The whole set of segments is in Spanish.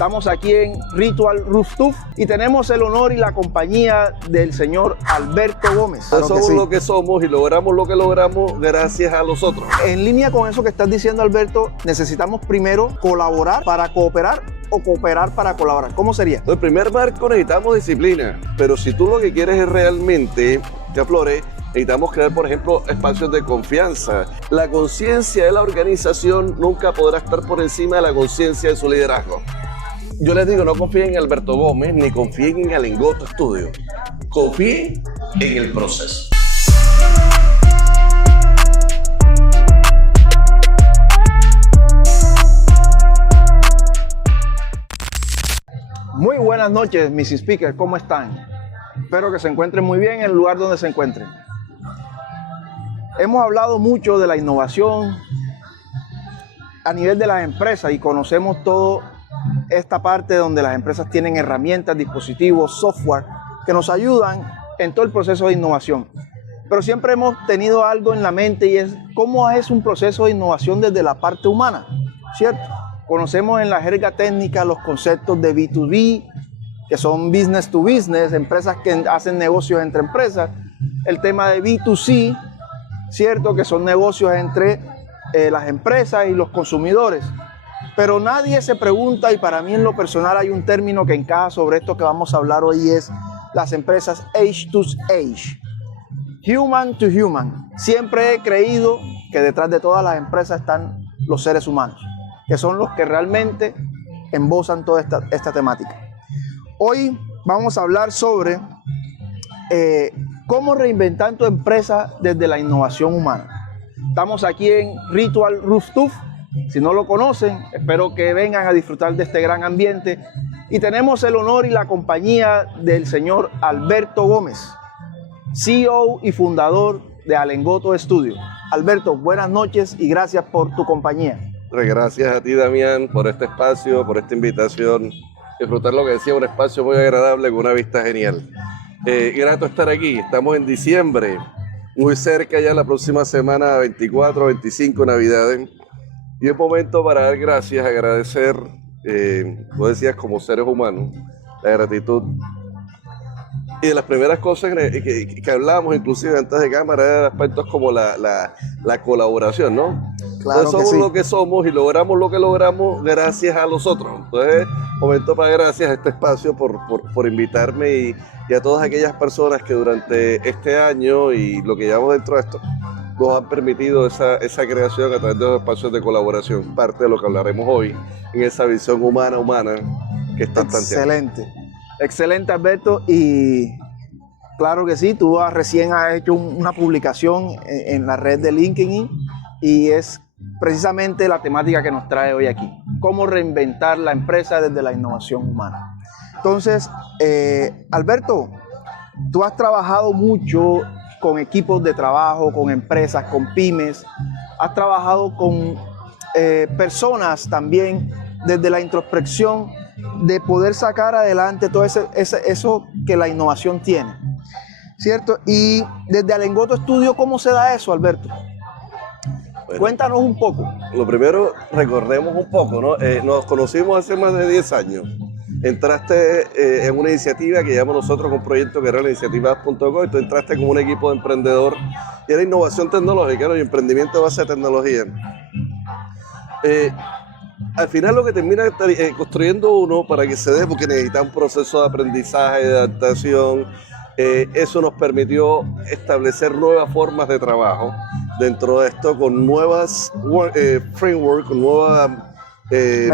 Estamos aquí en Ritual Rooftop y tenemos el honor y la compañía del señor Alberto Gómez. Claro, somos lo que somos y logramos lo que logramos gracias a los otros. En línea con eso que estás diciendo, Alberto, necesitamos primero colaborar para cooperar o cooperar para colaborar. ¿Cómo sería? En primer marco necesitamos disciplina, pero si tú lo que quieres es realmente que aflore, necesitamos crear, por ejemplo, espacios de confianza. La conciencia de la organización nunca podrá estar por encima de la conciencia de su liderazgo. Yo les digo, no confíen en Alberto Gómez, ni confíen en Alengoto Studio. Confíen en el proceso. Muy buenas noches, mis speakers, ¿cómo están? Espero que se encuentren muy bien en el lugar donde se encuentren. Hemos hablado mucho de la innovación a nivel de las empresas y conocemos toda esta parte donde las empresas tienen herramientas, dispositivos, software que nos ayudan en todo el proceso de innovación. Pero siempre hemos tenido algo en la mente y es cómo es un proceso de innovación desde la parte humana, ¿cierto? Conocemos en la jerga técnica los conceptos de B2B, que son business to business, empresas que hacen negocios entre empresas. El tema de B2C, ¿cierto? Que son negocios entre las empresas y los consumidores. Pero nadie se pregunta, y para mí en lo personal hay un término que encaja sobre esto que vamos a hablar hoy, es las empresas Age to Age. Human to human. Siempre he creído que detrás de todas las empresas están los seres humanos, que son los que realmente embozan toda esta temática. Hoy vamos a hablar sobre cómo reinventar tu empresa desde la innovación humana. Estamos aquí en Ritual Rooftop. Si no lo conocen, espero que vengan a disfrutar de este gran ambiente. Y tenemos el honor y la compañía del señor Alberto Gómez, CEO y fundador de Alengoto Studio. Alberto, buenas noches y gracias por tu compañía. Gracias a ti, Damián, por este espacio, por esta invitación. Disfrutar lo que decía, un espacio muy agradable con una vista genial. Grato estar aquí. Estamos en diciembre, muy cerca ya la próxima semana, 24, 25 Navidades. Y es momento para dar gracias, agradecer, tú decías, como seres humanos, la gratitud. Y de las primeras cosas que hablábamos, inclusive antes de cámara, eran aspectos como la colaboración, ¿no? Claro. Entonces, somos lo que somos y logramos lo que logramos gracias a los otros. Entonces, momento para gracias a este espacio por invitarme y a todas aquellas personas que durante este año y lo que llevamos dentro de esto, nos han permitido esa creación a través de los espacios de colaboración, parte de lo que hablaremos hoy, en esa visión humana que está planteando. Excelente, Alberto, y claro que sí, tú recién has hecho una publicación en la red de LinkedIn y es precisamente la temática que nos trae hoy aquí, cómo reinventar la empresa desde la innovación humana. Entonces, Alberto, tú has trabajado mucho con equipos de trabajo, con empresas, con pymes, has trabajado con personas también desde la introspección de poder sacar adelante todo eso que la innovación tiene, ¿cierto? Y desde Alengoto Studio, ¿cómo se da eso, Alberto? Bueno, cuéntanos un poco. Lo primero, recordemos un poco, ¿no? Nos conocimos hace más de 10 años. Entraste en una iniciativa que llamamos nosotros un proyecto que era la iniciativa.co y tú entraste como un equipo de emprendedor y era innovación tecnológica, ¿no? Y emprendimiento a base de tecnología. Al final lo que termina construyendo uno para que se dé, porque necesita un proceso de aprendizaje, de adaptación, eso nos permitió establecer nuevas formas de trabajo dentro de esto con nuevas frameworks, con nuevas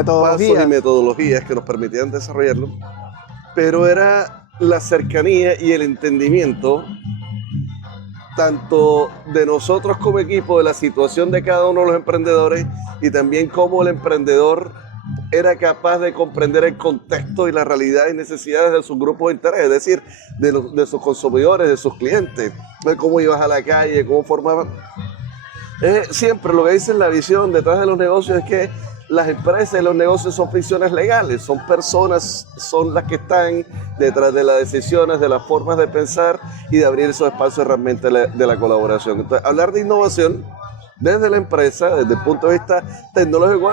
pasos y metodologías que nos permitían desarrollarlo, pero era la cercanía y el entendimiento tanto de nosotros como equipo de la situación de cada uno de los emprendedores y también cómo el emprendedor era capaz de comprender el contexto y la realidad y necesidades de su grupo de interés, es decir, de sus consumidores, de sus clientes, de cómo ibas a la calle, cómo formaban. Siempre lo que dice la visión detrás de los negocios es que las empresas y los negocios son ficciones legales, son personas, son las que están detrás de las decisiones, de las formas de pensar y de abrir esos espacios realmente de la colaboración. Entonces, hablar de innovación desde la empresa, desde el punto de vista tecnológico,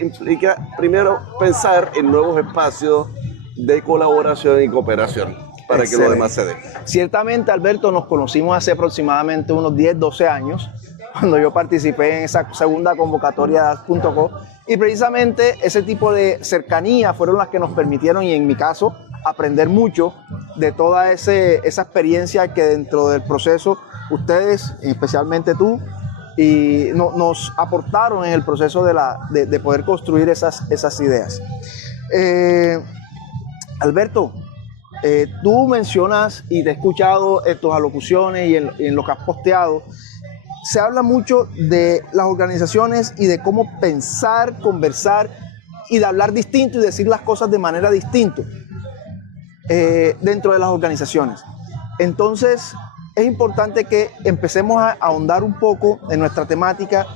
implica primero pensar en nuevos espacios de colaboración y cooperación para que lo demás se dé. Ciertamente, Alberto, nos conocimos hace aproximadamente unos 10, 12 años, cuando yo participé en esa segunda convocatoria de Ads.co, y precisamente ese tipo de cercanía fueron las que nos permitieron, y en mi caso, aprender mucho de toda esa experiencia que dentro del proceso ustedes, especialmente tú, y nos aportaron en el proceso de poder construir esas ideas. Alberto, tú mencionas, y te he escuchado en tus alocuciones y en lo que has posteado, se habla mucho de las organizaciones y de cómo pensar, conversar y de hablar distinto y decir las cosas de manera distinta dentro de las organizaciones. Entonces, es importante que empecemos a ahondar un poco en nuestra temática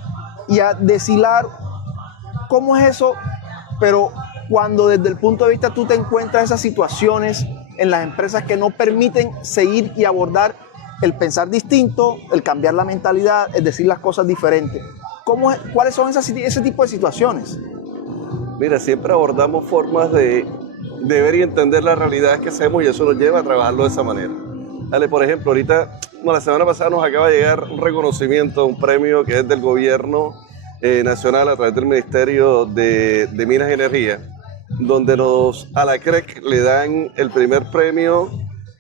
y a deshilar cómo es eso, pero cuando desde el punto de vista tú te encuentras esas situaciones en las empresas que no permiten seguir y abordar el pensar distinto, el cambiar la mentalidad, es decir las cosas diferentes. ¿Cuáles son ese tipo de situaciones? Mira, siempre abordamos formas de ver y entender las realidades que hacemos y eso nos lleva a trabajarlo de esa manera. Dale, por ejemplo, ahorita, la semana pasada nos acaba de llegar un reconocimiento, un premio que es del gobierno nacional a través del Ministerio de Minas y Energía, donde a la CREC le dan el primer premio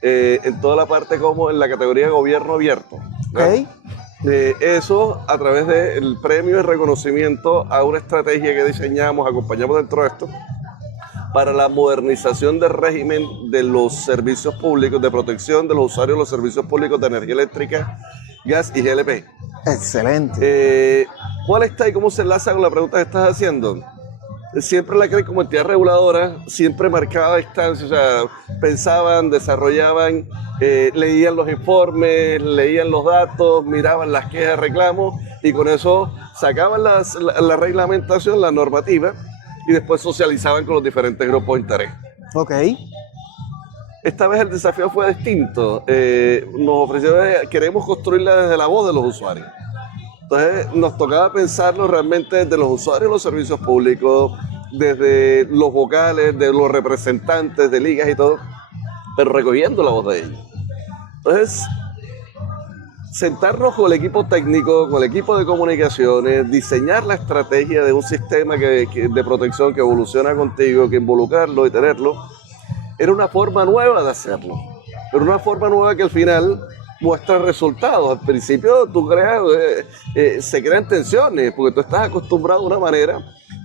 en toda la parte como en la categoría de gobierno abierto. Okay. Eso a través del premio y reconocimiento a una estrategia que diseñamos, acompañamos dentro de esto, para la modernización del régimen de los servicios públicos, de protección de los usuarios de los servicios públicos de energía eléctrica, gas y GLP. Excelente. ¿Cuál está y cómo se enlaza con la pregunta que estás haciendo? Siempre la CREC como entidad reguladora siempre marcaba distancia, o sea, pensaban, desarrollaban, leían los informes, leían los datos, miraban las quejas, reclamos y con eso sacaban la reglamentación, la normativa y después socializaban con los diferentes grupos de interés. Ok. Esta vez el desafío fue distinto. Nos ofrecieron, queremos construirla desde la voz de los usuarios. Entonces nos tocaba pensarlo realmente desde los usuarios de los servicios públicos, desde los vocales, de los representantes de ligas y todo, pero recogiendo la voz de ellos. Entonces, sentarnos con el equipo técnico, con el equipo de comunicaciones, diseñar la estrategia de un sistema de protección que evoluciona contigo, que involucrarlo y tenerlo, era una forma nueva de hacerlo, pero una forma nueva que al final muestra resultados. Al principio tú se crean tensiones porque tú estás acostumbrado a una manera,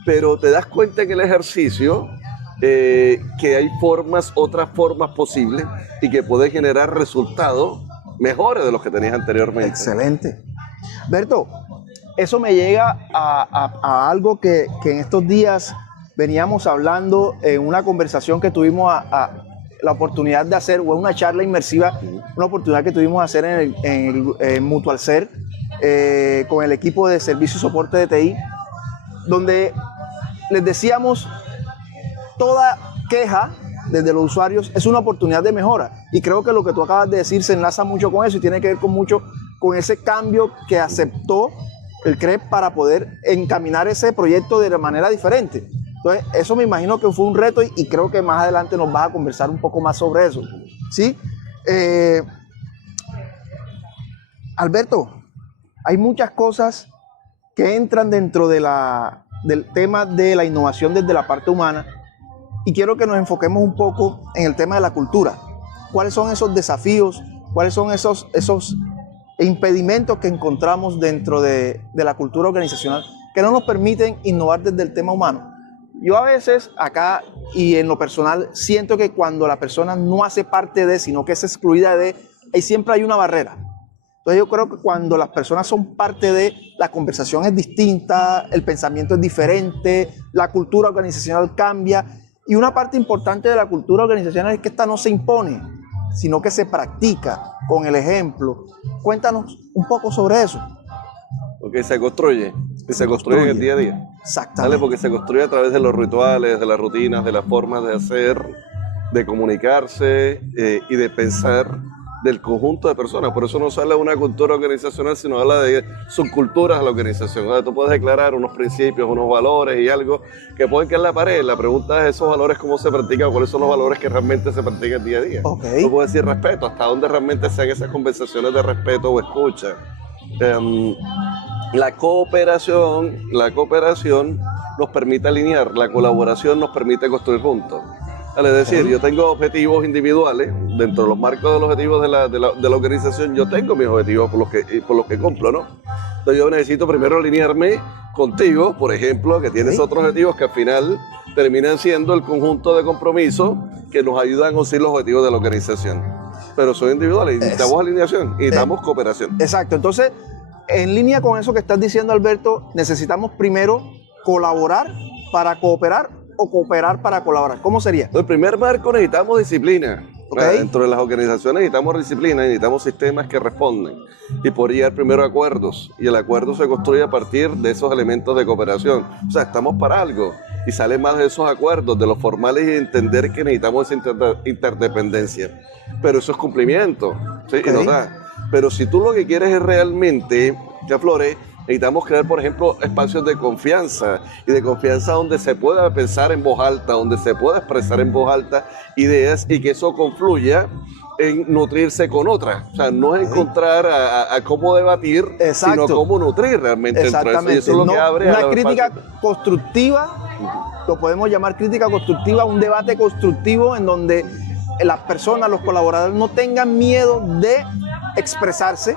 pero te das cuenta en el ejercicio que hay otras formas posibles y que puedes generar resultados mejores de los que tenías anteriormente. Excelente. Berto, eso me llega a algo que en estos días veníamos hablando en una conversación que tuvimos la oportunidad de hacer, o una charla inmersiva, una oportunidad que tuvimos de hacer en Mutualser con el equipo de servicio y soporte de TI, donde les decíamos, toda queja desde los usuarios es una oportunidad de mejora, y creo que lo que tú acabas de decir se enlaza mucho con eso y tiene que ver con ese cambio que aceptó el CREP para poder encaminar ese proyecto de manera diferente. Entonces, eso me imagino que fue un reto y creo que más adelante nos vas a conversar un poco más sobre eso, ¿sí? Alberto, hay muchas cosas que entran dentro del tema de la innovación desde la parte humana, y quiero que nos enfoquemos un poco en el tema de la cultura. ¿Cuáles son esos desafíos? ¿Cuáles son esos impedimentos que encontramos dentro de la cultura organizacional que no nos permiten innovar desde el tema humano? Yo a veces acá y en lo personal siento que cuando la persona no hace parte de, sino que es excluida de, ahí siempre hay una barrera. Entonces yo creo que cuando las personas son parte de, la conversación es distinta, el pensamiento es diferente, la cultura organizacional cambia, y una parte importante de la cultura organizacional es que esta no se impone, sino que se practica con el ejemplo. Cuéntanos un poco sobre eso. Porque se construye en el día a día. Exactamente. ¿Vale? Porque se construye a través de los rituales, de las rutinas, de las formas de hacer, de comunicarse y de pensar del conjunto de personas. Por eso no se habla de una cultura organizacional, sino habla de subculturas de la organización. Ahora tú puedes declarar unos principios, unos valores y algo que pueden quedar en la pared. La pregunta es esos valores, cómo se practican, cuáles son los valores que realmente se practican día a día. Okay. Tú puedes decir respeto, hasta dónde realmente se hagan esas conversaciones de respeto o escucha. La cooperación nos permite alinear, la colaboración nos permite construir juntos. Es decir, yo tengo objetivos individuales, dentro de los marcos de los objetivos de la organización, yo tengo mis objetivos por los que cumplo, ¿no? Entonces yo necesito primero alinearme contigo, por ejemplo, que tienes otros objetivos que al final terminan siendo el conjunto de compromisos que nos ayudan a conseguir los objetivos de la organización. Pero son individuales, necesitamos alineación y necesitamos cooperación. Exacto, entonces, en línea con eso que estás diciendo, Alberto, necesitamos primero colaborar para cooperar o cooperar para colaborar. ¿Cómo sería? El primer marco, necesitamos disciplina. Okay. Dentro de las organizaciones necesitamos disciplina, necesitamos sistemas que responden y por llegar primero a acuerdos, y el acuerdo se construye a partir de esos elementos de cooperación. O sea, estamos para algo y sale más de esos acuerdos, de los formales, y entender que necesitamos esa interdependencia. Pero eso es cumplimiento, ¿sí? Okay. Y nos da. Pero si tú lo que quieres es realmente que aflore, necesitamos crear, por ejemplo, espacios de confianza, y de confianza donde se pueda pensar en voz alta, donde se pueda expresar en voz alta ideas, y que eso confluya en nutrirse con otras. O sea, no es encontrar a cómo debatir, sino cómo nutrir realmente. Exactamente. Entre eso. Y eso es lo que abre una crítica constructiva, lo podemos llamar crítica constructiva, un debate constructivo en donde las personas, los colaboradores, no tengan miedo de expresarse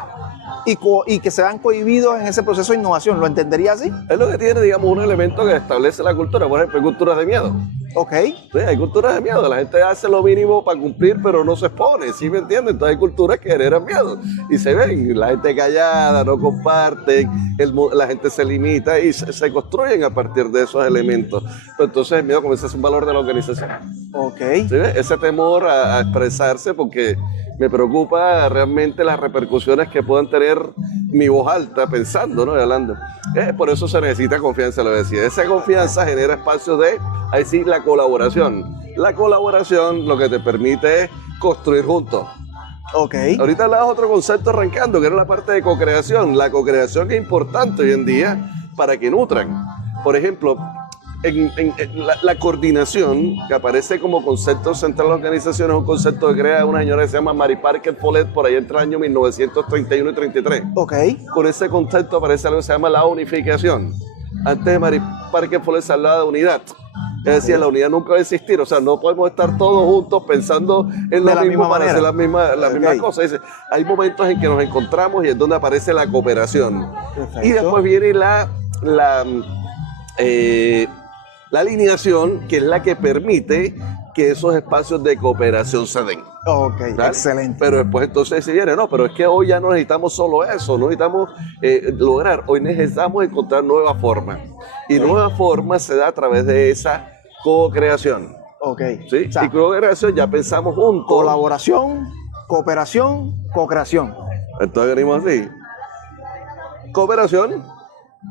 y que se vean cohibidos en ese proceso de innovación. ¿Lo entendería así? Es lo que tiene, digamos, un elemento que establece la cultura. Por ejemplo, hay culturas de miedo. Ok. Sí, hay culturas de miedo. La gente hace lo mínimo para cumplir, pero no se expone, ¿sí me entiendes? Entonces hay culturas que generan miedo y se ven. La gente callada, no comparten, la gente se limita y se construyen a partir de esos elementos. Pero entonces el miedo comienza a ser un valor de la organización. Ok. ¿Sí? Ese temor a expresarse, porque me preocupa realmente las repercusiones que puedan tener mi voz alta pensando, ¿no? Y hablando. Por eso se necesita confianza, lo decía. Esa confianza genera espacios de, ahí sí, la colaboración. La colaboración lo que te permite es construir juntos. Ok. Ahorita hablabas otro concepto arrancando, que era la parte de co-creación. La co-creación es importante hoy en día para que nutran. Por ejemplo, la coordinación, que aparece como concepto central de la organización, es un concepto que crea una señora que se llama Mary Parker Follett por ahí entre el año 1931 y 33. Ok. Con ese concepto aparece algo que se llama la unificación. Antes de Mary Parker Follett se hablaba de unidad. Es decir, la unidad nunca va a existir. O sea, no podemos estar todos juntos pensando en lo mismo para hacer la misma cosa. Dice, hay momentos en que nos encontramos y es donde aparece la cooperación. Perfecto. Y después viene la alineación, que es la que permite que esos espacios de cooperación se den. Ok, ¿vale? Excelente. Pero después entonces se viene, no, pero es que hoy ya no necesitamos solo eso, no necesitamos lograr, hoy necesitamos encontrar nuevas formas. Y nuevas formas se da a través de esa co-creación. Ok. ¿Sí? O sea, y co-creación ya pensamos juntos. Colaboración, cooperación, co-creación. Entonces venimos así. Cooperación,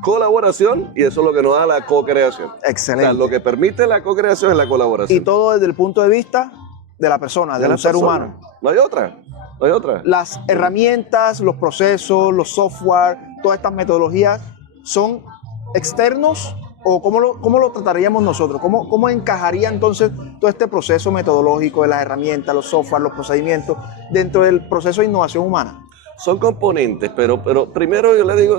colaboración, y eso es lo que nos da la co-creación. Excelente. O sea, lo que permite la co-creación es la colaboración. Y todo desde el punto de vista de la persona, del ser humano. No hay otra, no hay otra. Las herramientas, los procesos, los software, todas estas metodologías son externos, o cómo lo trataríamos nosotros, cómo encajaría entonces todo este proceso metodológico de las herramientas, los software, los procedimientos dentro del proceso de innovación humana. Son componentes, pero primero yo le digo,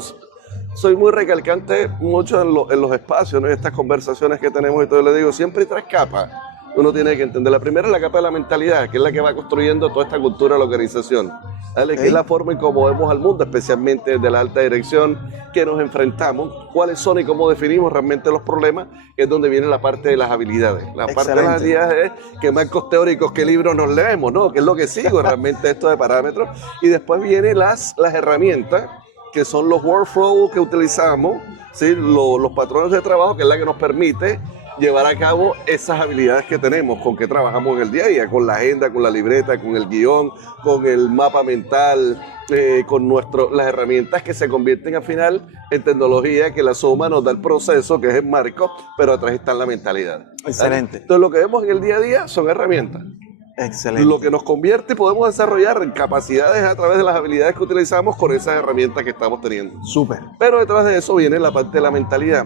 soy muy recalcante mucho en los espacios, ¿no? En estas conversaciones que tenemos, y todo, le digo, siempre hay tres capas. Uno tiene que entender. La primera es la capa de la mentalidad, que es la que va construyendo toda esta cultura de la organización. ¿Vale? Okay. Que es la forma en cómo vemos al mundo, especialmente desde la alta dirección, que nos enfrentamos, cuáles son y cómo definimos realmente los problemas, que es donde viene la parte de las habilidades. La parte de las habilidades es que marcos teóricos, qué libros nos leemos, ¿no? Que es lo que sigo realmente esto de parámetros. Y después vienen las herramientas, que son los workflows que utilizamos, ¿sí? Los patrones de trabajo, que es la que nos permite llevar a cabo esas habilidades que tenemos, con que trabajamos en el día a día, con la agenda, con la libreta, con el guión, con el mapa mental, con las herramientas que se convierten al final en tecnología, que la suma nos da el proceso, que es el marco, pero atrás está la mentalidad. Excelente. Entonces lo que vemos en el día a día son herramientas. Excelente. Lo que nos convierte y podemos desarrollar capacidades a través de las habilidades que utilizamos con esas herramientas que estamos teniendo. Súper. Pero detrás de eso viene la parte de la mentalidad.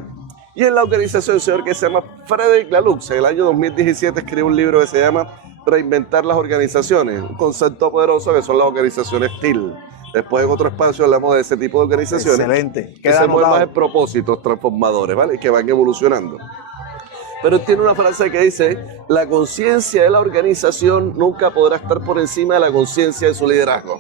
Y en la organización, señor, que se llama Frederick Laloux, en el año 2017 escribió un libro que se llama Reinventar las organizaciones, un concepto poderoso que son las organizaciones TIL. Después en otro espacio hablamos de ese tipo de organizaciones. Excelente. Que se mueven más en propósitos transformadores, ¿vale? Y que van evolucionando. Pero tiene una frase que dice, la conciencia de la organización nunca podrá estar por encima de la conciencia de su liderazgo.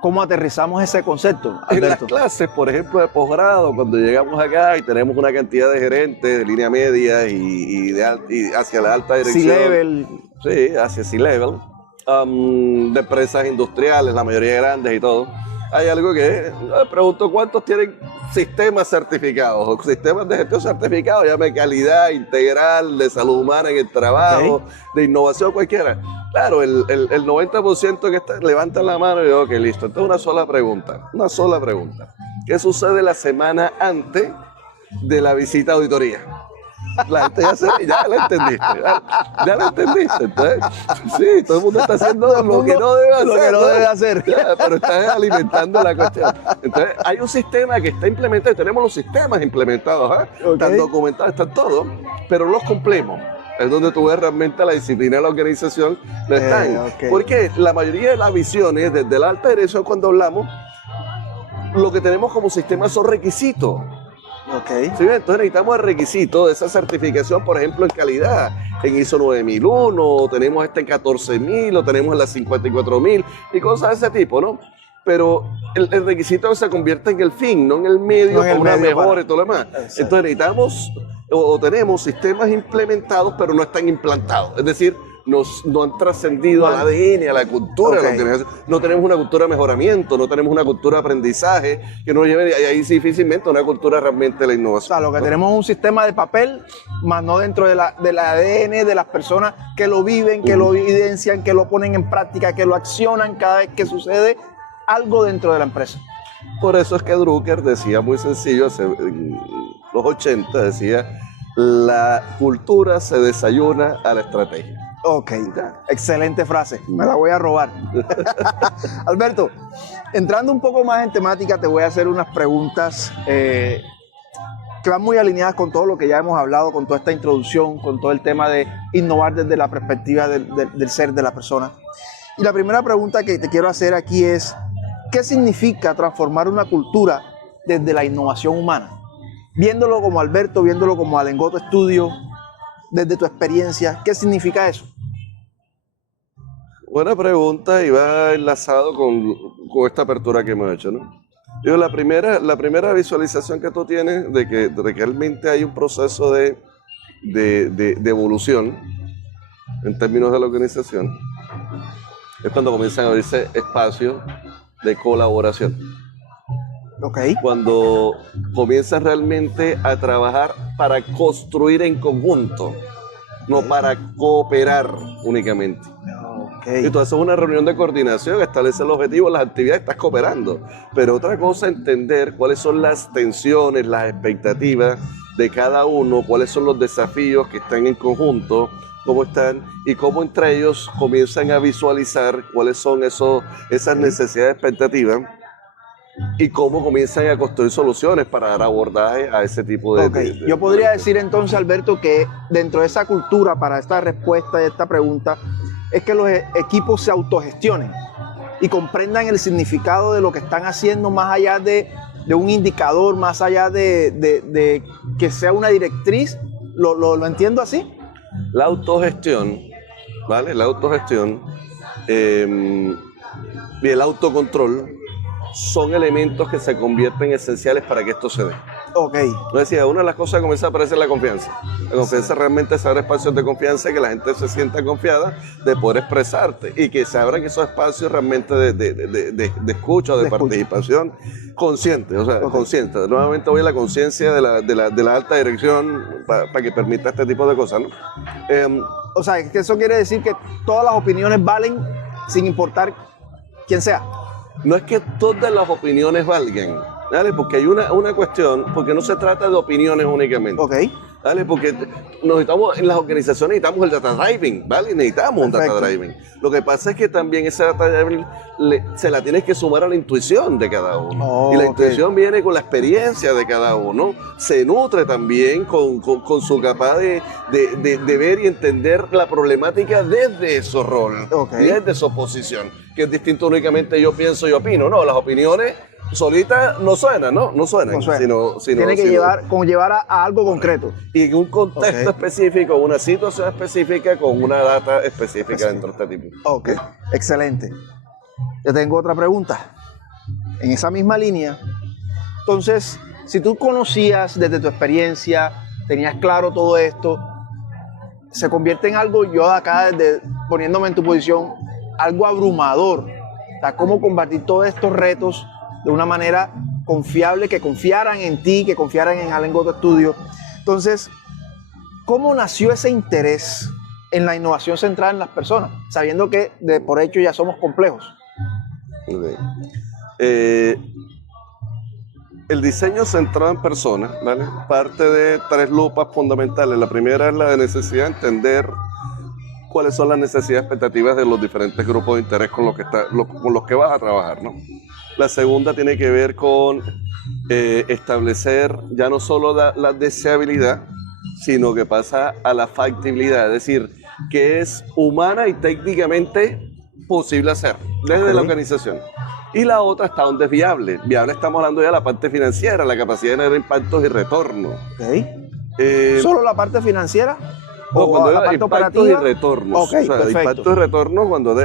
¿Cómo aterrizamos ese concepto, En las Alberto? clases, por ejemplo, de posgrado, cuando llegamos acá y tenemos una cantidad de gerentes de línea media y hacia la alta dirección. C-level. Sí, hacia C-level. De empresas industriales, la mayoría grandes y todo. Hay algo que me pregunto cuántos tienen sistemas certificados o sistemas de gestión certificados, llame calidad integral, de salud humana en el trabajo, de innovación cualquiera. Claro, el 90% que está, levantan la mano y digo, ok, listo. Entonces una sola pregunta. ¿Qué sucede la semana antes de la visita a auditoría? La gente ya la entendiste. Ya la entendiste. Entonces, sí, todo el mundo está haciendo lo que no debe hacer. Lo que no debe hacer. Ya, pero está alimentando la cuestión. Entonces, hay un sistema que está implementado. Tenemos los sistemas implementados. Están documentados, están todos, pero los cumplimos. Es donde tú ves realmente la disciplina de la organización. No están. Porque la mayoría de las visiones, desde la alta dirección, cuando hablamos, lo que tenemos como sistema son requisitos. ¿Sí? Entonces necesitamos el requisito de esa certificación, por ejemplo, en calidad, en ISO 9001, tenemos en 14000, o tenemos en la 54000 y cosas de ese tipo, ¿no? Pero el requisito se convierte en el fin, no en el medio, para una mejora y todo lo demás. Exacto. Entonces necesitamos o tenemos sistemas implementados, pero no están implantados. Es decir, no han trascendido al ADN, a la cultura de la organización. No tenemos una cultura de mejoramiento, no tenemos una cultura de aprendizaje que nos lleve ahí difícilmente a una cultura realmente de la innovación. O sea, lo que tenemos es un sistema de papel, más no dentro del ADN de las personas que lo viven, que lo evidencian, que lo ponen en práctica, que lo accionan cada vez que sucede algo dentro de la empresa. Por eso es que Drucker decía muy sencillo, en los 80 decía, la cultura se desayuna a la estrategia. Ok, excelente frase, me la voy a robar. Alberto, entrando un poco más en temática, te voy a hacer unas preguntas que van muy alineadas con todo lo que ya hemos hablado, con toda esta introducción, con todo el tema de innovar desde la perspectiva del ser de la persona. Y la primera pregunta que te quiero hacer aquí es, ¿qué significa transformar una cultura desde la innovación humana? Viéndolo como Alberto, viéndolo como Alengoto Studio, desde tu experiencia, ¿qué significa eso? Buena pregunta y va enlazado con esta apertura que hemos hecho, ¿no? Digo, la primera visualización que tú tienes de que realmente hay un proceso de evolución en términos de la organización es cuando comienzan a abrirse espacios de colaboración. Cuando comienzas realmente a trabajar para construir en conjunto, no para cooperar únicamente. Y tú haces una reunión de coordinación, estableces el objetivo, las actividades, estás cooperando. Pero otra cosa es entender cuáles son las tensiones, las expectativas de cada uno, cuáles son los desafíos que están en conjunto, cómo están y cómo entre ellos comienzan a visualizar cuáles son esas necesidades, expectativas y cómo comienzan a construir soluciones para dar abordaje a ese tipo de... Yo podría decir entonces, Alberto, que dentro de esa cultura, para esta respuesta y esta pregunta, es que los equipos se autogestionen y comprendan el significado de lo que están haciendo más allá de un indicador, más allá de que sea una directriz. ¿Lo entiendo así? La autogestión, ¿vale? La autogestión y el autocontrol son elementos que se convierten esenciales para que esto se dé. Yo decía, una de las cosas que comienza a aparecer es la confianza. La confianza realmente es abrir espacios de confianza y que la gente se sienta confiada de poder expresarte y que se abran esos espacios realmente de escucha, de participación consciente, consciente. Nuevamente voy a la conciencia de la alta dirección para que permita este tipo de cosas, ¿no? O sea, que eso quiere decir que todas las opiniones valen sin importar quién sea. No es que todas las opiniones valgan, ¿vale? Porque hay una cuestión, porque no se trata de opiniones únicamente. ¿vale? Porque necesitamos, en las organizaciones necesitamos el data driving, ¿vale? Necesitamos un data driving. Lo que pasa es que también ese data driving se la tienes que sumar a la intuición de cada uno. Y la intuición viene con la experiencia de cada uno. Se nutre también con su capaz de ver y entender la problemática desde su rol, desde su posición, que es distinto únicamente yo pienso y opino, ¿no? Las opiniones solitas no suenan, ¿no? No suenan. Tiene que llevar a algo concreto. Y en un contexto específico, una situación específica, con una data específica dentro de este tipo. Ok, excelente. Yo tengo otra pregunta. En esa misma línea, entonces, si tú conocías desde tu experiencia, tenías claro todo esto, se convierte en algo, yo acá desde poniéndome en tu posición, algo abrumador. O sea, cómo combatir todos estos retos de una manera confiable, que confiaran en ti, que confiaran en Allen Gotto Studio. Entonces, ¿cómo nació ese interés en la innovación centrada en las personas, sabiendo que de por hecho ya somos complejos? Okay. El diseño centrado en personas, ¿vale? Parte de 3 lupas fundamentales. La primera es la de necesidad de entender cuáles son las necesidades expectativas de los diferentes grupos de interés con los que vas a trabajar, ¿no? La segunda tiene que ver con establecer ya no solo la deseabilidad, sino que pasa a la factibilidad, es decir, que es humana y técnicamente posible hacer desde la organización. Y la otra está donde es viable. Viable estamos hablando ya de la parte financiera, la capacidad de generar impactos y retornos. ¿Solo la parte financiera? No, cuando la parte impactos operativa y retornos. Impactos y retornos cuando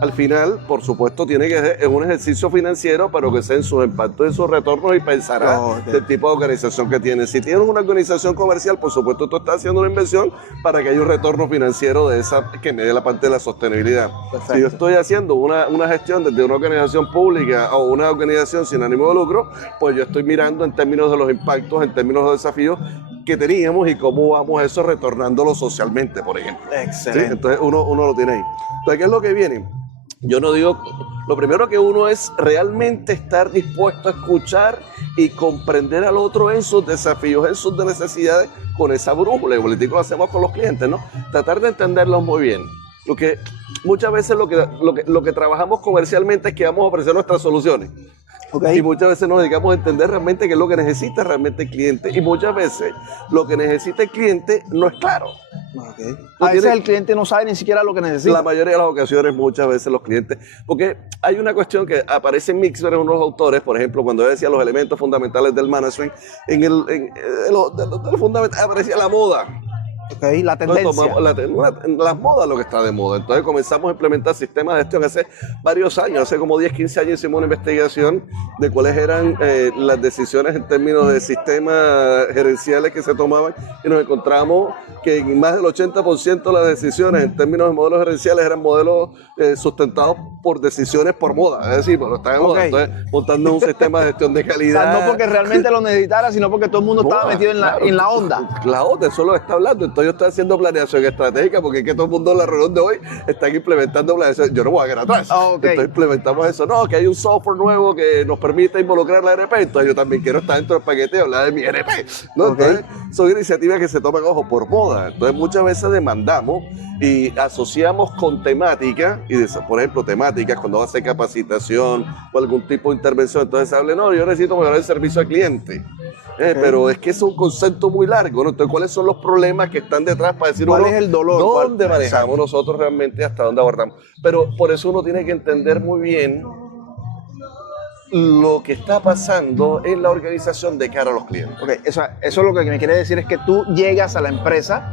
al final, por supuesto, tiene que ser un ejercicio financiero, pero que sean sus impactos y sus retornos y pensará del tipo de organización que tienes. Si tienes una organización comercial, por supuesto, tú estás haciendo una inversión para que haya un retorno financiero de esa que me dé la parte de la sostenibilidad. Si yo estoy haciendo una gestión desde una organización pública o una organización sin ánimo de lucro, pues yo estoy mirando en términos de los impactos, en términos de los desafíos que teníamos y cómo vamos eso retornándolo socialmente, por ejemplo. Excelente. ¿Sí? Entonces uno lo tiene ahí. Entonces, ¿qué es lo que viene? Yo no digo, lo primero que uno es realmente estar dispuesto a escuchar y comprender al otro en sus desafíos, en sus necesidades, con esa brújula. Y político lo hacemos con los clientes, ¿no? Tratar de entenderlos muy bien. Porque muchas veces lo que trabajamos comercialmente es que vamos a ofrecer nuestras soluciones. Y muchas veces nos dedicamos a entender realmente qué es lo que necesita realmente el cliente, y muchas veces lo que necesita el cliente no es claro. A veces el cliente no sabe ni siquiera lo que necesita. La mayoría de las ocasiones, muchas veces los clientes, porque hay una cuestión que aparece en Mixer, en unos autores, por ejemplo, cuando yo decía los elementos fundamentales del management, fundamental aparecía la moda. La tendencia. Las modas, lo que está de moda. Entonces comenzamos a implementar sistemas de gestión hace varios años, hace como 10, 15 años hicimos una investigación de cuáles eran las decisiones en términos de sistemas gerenciales que se tomaban, y nos encontramos que en más del 80% de las decisiones en términos de modelos gerenciales eran modelos sustentados por decisiones por moda, es decir, por está de moda. Entonces, montando un sistema de gestión de calidad. O sea, no porque realmente lo necesitara, sino porque todo el mundo estaba metido en la onda. La onda, eso lo está hablando. Entonces yo estoy haciendo planeación estratégica, porque es que todo el mundo en la reunión de hoy están implementando planeación. Yo no voy a quedar atrás. Entonces implementamos eso. No, que hay un software nuevo que nos permite involucrar la ERP. Entonces yo también quiero estar dentro del paquete y hablar de mi ERP, ¿no? Entonces son iniciativas que se toman, ojo, por moda. Entonces muchas veces demandamos y asociamos con temática, por ejemplo, temáticas cuando va a hacer capacitación o algún tipo de intervención. Entonces se habla, no, yo necesito mejorar el servicio al cliente. Pero es que es un concepto muy largo, ¿no? Entonces, ¿cuáles son los problemas que están detrás para decir cuál es el dolor? ¿Dónde manejamos nosotros realmente, hasta dónde abordamos? Pero por eso uno tiene que entender muy bien lo que está pasando en la organización de cara a los clientes. Eso lo que me quiere decir es que tú llegas a la empresa,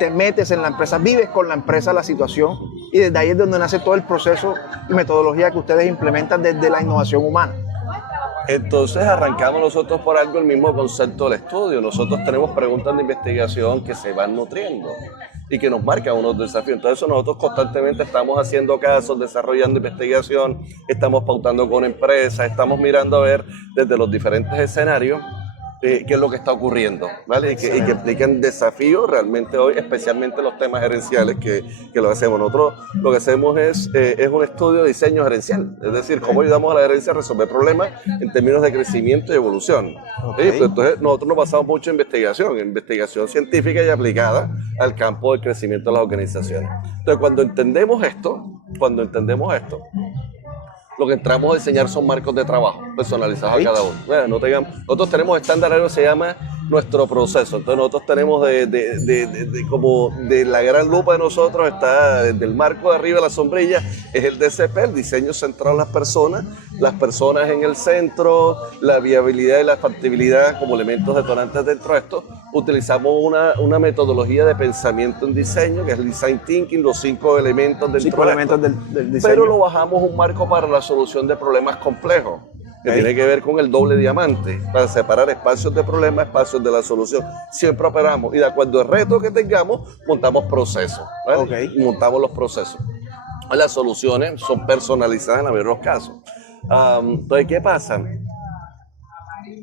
te metes en la empresa, vives con la empresa la situación, y desde ahí es donde nace todo el proceso y metodología que ustedes implementan desde la innovación humana. Entonces arrancamos nosotros por algo el mismo concepto del estudio. Nosotros tenemos preguntas de investigación que se van nutriendo y que nos marcan unos desafíos. Entonces nosotros constantemente estamos haciendo casos, desarrollando investigación, estamos pautando con empresas, estamos mirando a ver desde los diferentes escenarios qué es lo que está ocurriendo, ¿vale? Y que explican desafíos realmente hoy, especialmente los temas gerenciales que lo hacemos. Nosotros lo que hacemos es un estudio de diseño gerencial, es decir, cómo ayudamos a la gerencia a resolver problemas en términos de crecimiento y evolución. Okay. ¿Sí? Entonces, nosotros nos basamos mucho en investigación científica y aplicada al campo del crecimiento de las organizaciones. Entonces, cuando entendemos esto, lo que entramos a diseñar son marcos de trabajo personalizados a cada uno. Bueno, nosotros tenemos estándar que se llama nuestro proceso. Entonces nosotros tenemos como de la gran lupa de nosotros está desde el marco de arriba de la sombrilla, es el DCP, el diseño centrado en las personas en el centro, la viabilidad y la factibilidad como elementos detonantes dentro de esto. Utilizamos una metodología de pensamiento en diseño, que es el design thinking, los 5 elementos del diseño. Pero lo bajamos un marco para la solución de problemas complejos, que tiene que ver con el doble diamante, para separar espacios de problema, espacios de la solución. Siempre operamos y de acuerdo al reto que tengamos, montamos procesos, ¿vale? Montamos los procesos. Las soluciones son personalizadas en la mayoría de los casos. Entonces, ¿qué pasa?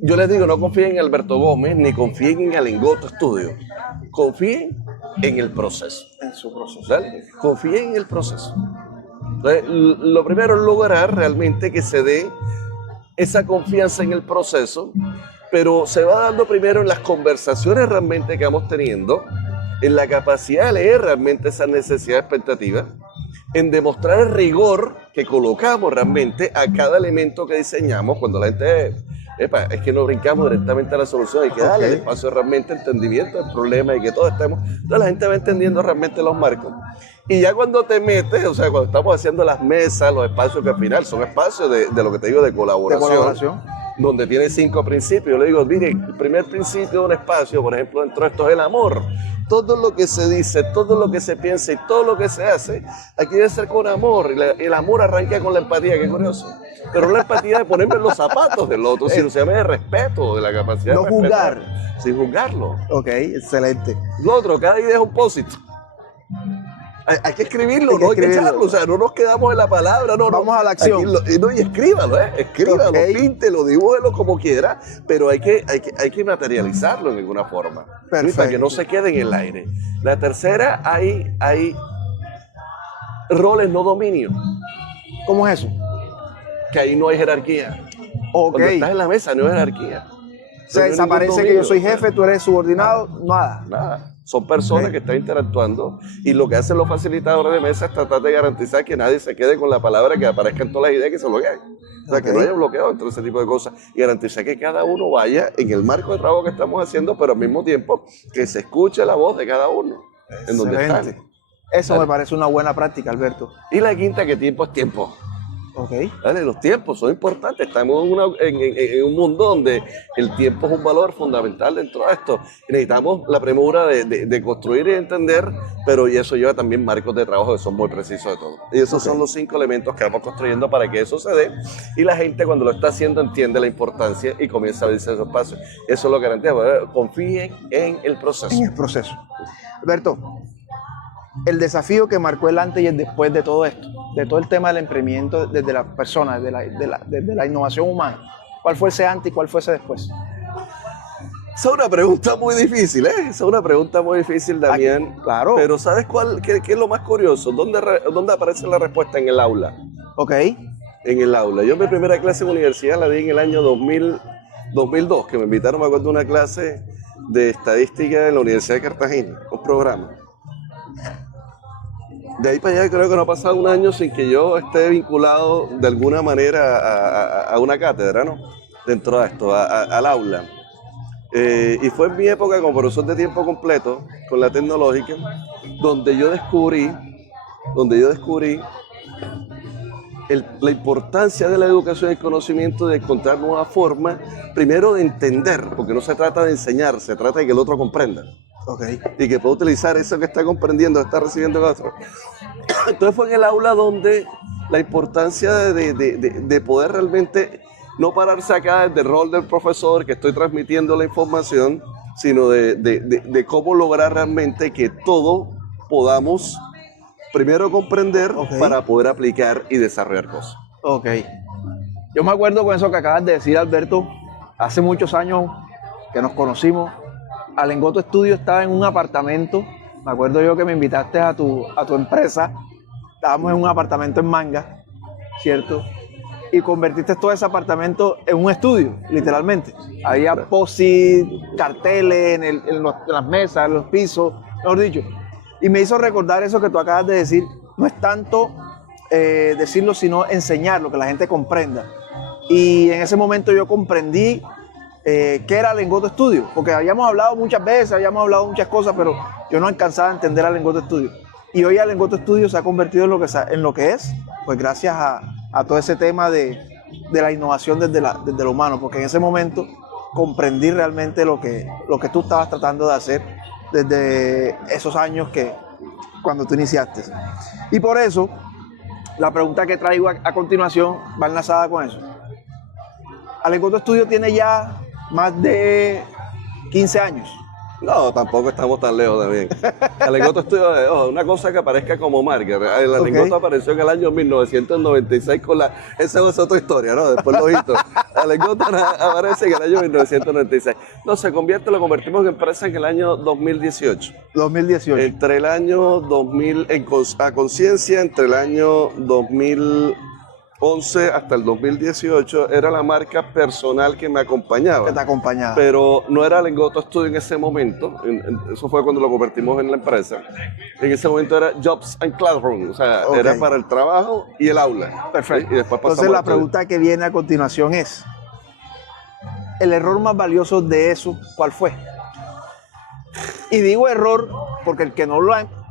Yo les digo, no confíen en Alberto Gómez, ni confíen en Alingoto Studio. Confíen en el proceso. En su proceso. ¿Vale? Confíen en el proceso. Entonces, lo primero es lograr realmente que se dé esa confianza en el proceso, pero se va dando primero en las conversaciones realmente que vamos teniendo, en la capacidad de leer realmente esas necesidades expectativas, en demostrar el rigor que colocamos realmente a cada elemento que diseñamos. Cuando la gente, es que no brincamos directamente a la solución, hay que darle el espacio realmente entendimiento del problema y que todos estemos. Entonces la gente va entendiendo realmente los marcos. Y ya cuando te metes, o sea, cuando estamos haciendo las mesas, los espacios que al final son espacios de lo que te digo, de colaboración. Donde tiene 5 principios. Yo le digo, mire, el primer principio de un espacio, por ejemplo, dentro de esto es el amor. Todo lo que se dice, todo lo que se piensa y todo lo que se hace, aquí debe ser con amor. Y el amor arranca con la empatía, qué curioso. Pero no la empatía de ponerme en los zapatos del otro, sino se llama de respeto, de la capacidad de respetar. No juzgar. Sin juzgarlo. Ok, excelente. Lo otro, cada idea es un post-it. Hay que escribirlo, no hay que echarlo, o sea, no nos quedamos en la palabra, no. Vamos a la acción. Y escríbalo, escríbalo, píntelo, dibújelo como quiera, pero hay que materializarlo en alguna forma. Perfecto. Para que no se quede en el aire. La tercera, hay roles no dominio. ¿Cómo es eso? Que ahí no hay jerarquía. Cuando estás en la mesa no hay jerarquía. Se desaparece que yo soy jefe, tú eres subordinado, nada. Son personas que están interactuando y lo que hacen los facilitadores de mesa es tratar de garantizar que nadie se quede con la palabra, que aparezcan todas las ideas que se bloqueen. O sea, que no haya bloqueo entre ese tipo de cosas y garantizar que cada uno vaya en el marco de trabajo que estamos haciendo, pero al mismo tiempo que se escuche la voz de cada uno en donde están. Eso me parece una buena práctica, Alberto. Y la quinta, que tiempo es tiempo. ¿Vale? Los tiempos son importantes. Estamos en un mundo donde el tiempo es un valor fundamental dentro de esto. Y necesitamos la premura de construir y entender, pero y eso lleva también marcos de trabajo que son muy precisos de todo. Y esos son los 5 elementos que vamos construyendo para que eso se dé. Y la gente cuando lo está haciendo entiende la importancia y comienza a abrirse esos pasos. Eso es lo que garantiza. Confíen en el proceso. En el proceso. Alberto, el desafío que marcó el antes y el después de todo esto, de todo el tema del emprendimiento desde la persona, desde la innovación humana, ¿cuál fue ese antes y cuál fue ese después? Esa es una pregunta muy difícil, Esa es una pregunta muy difícil, Damián. Claro. Pero ¿sabes qué es lo más curioso? ¿Dónde aparece la respuesta? En el aula. En el aula. Yo mi primera clase en universidad la di en el año 2002, que me invitaron, me acuerdo, a una clase de estadística en la Universidad de Cartagena, un programa. De ahí para allá creo que no ha pasado un año sin que yo esté vinculado de alguna manera a una cátedra, ¿no? Dentro de esto, al aula. Y fue en mi época como profesor de tiempo completo con la tecnológica, donde yo descubrí la importancia de la educación y el conocimiento, de encontrar nuevas formas, primero de entender, porque no se trata de enseñar, se trata de que el otro comprenda. Y que pueda utilizar eso que está comprendiendo, está recibiendo el otro. Entonces fue en el aula donde la importancia de poder realmente no pararse acá desde el rol del profesor que estoy transmitiendo la información, sino de cómo lograr realmente que todo podamos primero comprender para poder aplicar y desarrollar cosas. Yo me acuerdo con eso que acabas de decir, Alberto, hace muchos años que nos conocimos, Alengoto Studio estaba en un apartamento. Me acuerdo yo que me invitaste a tu empresa. Estábamos en un apartamento en Manga, ¿cierto? Y convertiste todo ese apartamento en un estudio, literalmente. Había post-it, carteles en las mesas, en los pisos, mejor dicho. Y me hizo recordar eso que tú acabas de decir. No es tanto decirlo, sino enseñarlo, que la gente comprenda. Y en ese momento yo comprendí qué era Alengoto Studio, porque habíamos hablado muchas veces, habíamos hablado muchas cosas, pero yo no alcanzaba a entender Alengoto Studio. Y hoy Alengoto Studio se ha convertido en lo que es, pues gracias a todo ese tema de la innovación desde lo humano, porque en ese momento comprendí realmente lo que tú estabas tratando de hacer desde esos años cuando tú iniciaste. Y por eso, la pregunta que traigo a continuación va enlazada con eso. Alengoto Studio tiene ya más de 15 años. No, tampoco estamos tan lejos también. Alengoto Studio, una cosa que aparezca como marca. El Alengoto apareció en el año 1996 esa es otra historia, ¿no? Después lo hizo. Alengoto aparece en el año 1996. No, lo convertimos en empresa en el año 2018. 2018. Entre el año 2000, a conciencia, entre el año 2011 hasta el 2018 era la marca personal que me acompañaba. Que te acompañaba. Pero no era Alengoto Studio en ese momento. Eso fue cuando lo convertimos en la empresa. En ese momento era Jobs and Classroom. O sea, era para el trabajo y el aula. Perfecto. ¿Sí? Y después entonces la pregunta que viene a continuación es, ¿el error más valioso de eso cuál fue? Y digo error porque el que no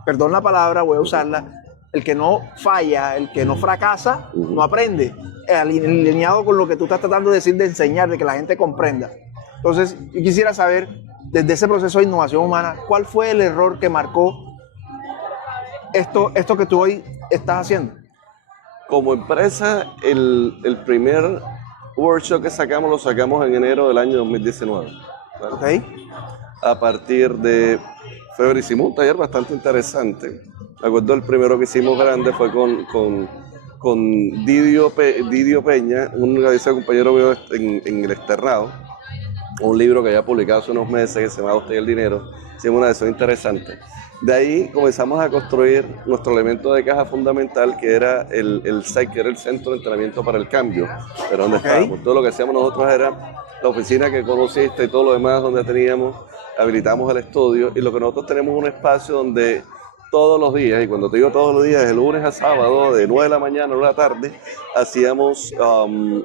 perdón la palabra, voy a usarla, el que no falla, el que no fracasa, no aprende. Alineado con lo que tú estás tratando de decir, de enseñar, de que la gente comprenda. Entonces, yo quisiera saber, desde ese proceso de innovación humana, ¿cuál fue el error que marcó esto que tú hoy estás haciendo? Como empresa, el primer workshop que lo sacamos en enero del año 2019. ¿Vale? Okay. A partir de febrero hicimos un taller bastante interesante. Me acuerdo el primero que hicimos grande fue con Didio Peña, un compañero mío en el externado, un libro que había publicado hace unos meses que se llama Usted y el Dinero. Hicimos una edición interesante. De ahí comenzamos a construir nuestro elemento de caja fundamental, que era el SEC, que era el Centro de Entrenamiento para el Cambio, pero donde estábamos. Todo lo que hacíamos nosotros era la oficina que conociste y todo lo demás donde teníamos, habilitamos el estudio, y lo que nosotros tenemos es un espacio donde todos los días, y cuando te digo todos los días, de lunes a sábado, de 9 de la mañana a 1 de la tarde, hacíamos un